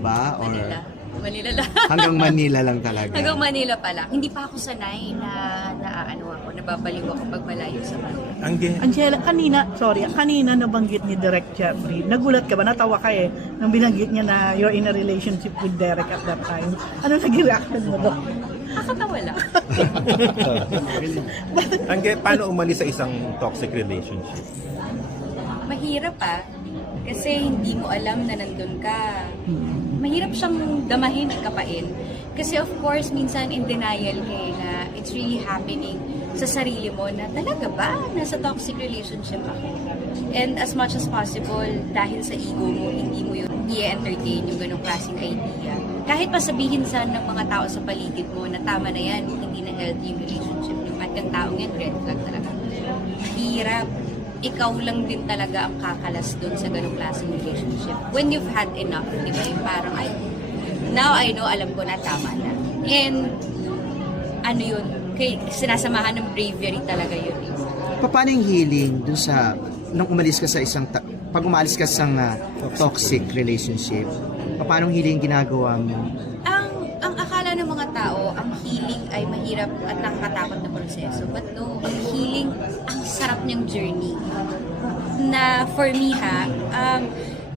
ba? Or Manila lang. hanggang Manila lang talaga? Hanggang Manila pa lang. Hindi pa ako sanay na nababaliw ako pag malayo sa Manila. Angela, kanina nabanggit ni Direk Jeffrey. Nagulat ka ba? Natawa ka nang binanggit niya na you're in a relationship with Derek at that time. Ano naging reaction mo doon? Nakakatawa lang. Paano umalis sa isang toxic relationship? Mahirap kasi hindi mo alam na nandun ka. Mahirap siyang damahin at kapain. Kasi of course, minsan in denial ka na it's really happening sa sarili mo na talaga ba nasa toxic relationship ako? And as much as possible, dahil sa ego mo, hindi mo yun i-entertain yung ganong klaseng idea. Kahit pa sabihin sa ng mga tao sa paligid mo na tama na yan, hindi na healthy yung relationship niyo. At yung taong yan, red flag talaga. Hirap. Ikaw lang din talaga ang kakalas doon sa ganong klaseng relationship. When you've had enough, di ba? Yung parang, now I know, alam ko na tama na. And, ano yun, sinasamahan ng bravery talaga yun. Paano yung healing dun sa, nung umalis ka sa isang, pag umalis ka sa toxic relationship, paano yung healing ginagawa mo? Ang akala ng mga tao, ang healing ay mahirap at nakakatakot na proseso. But no, ang healing, ang sarap niyang journey. Na for me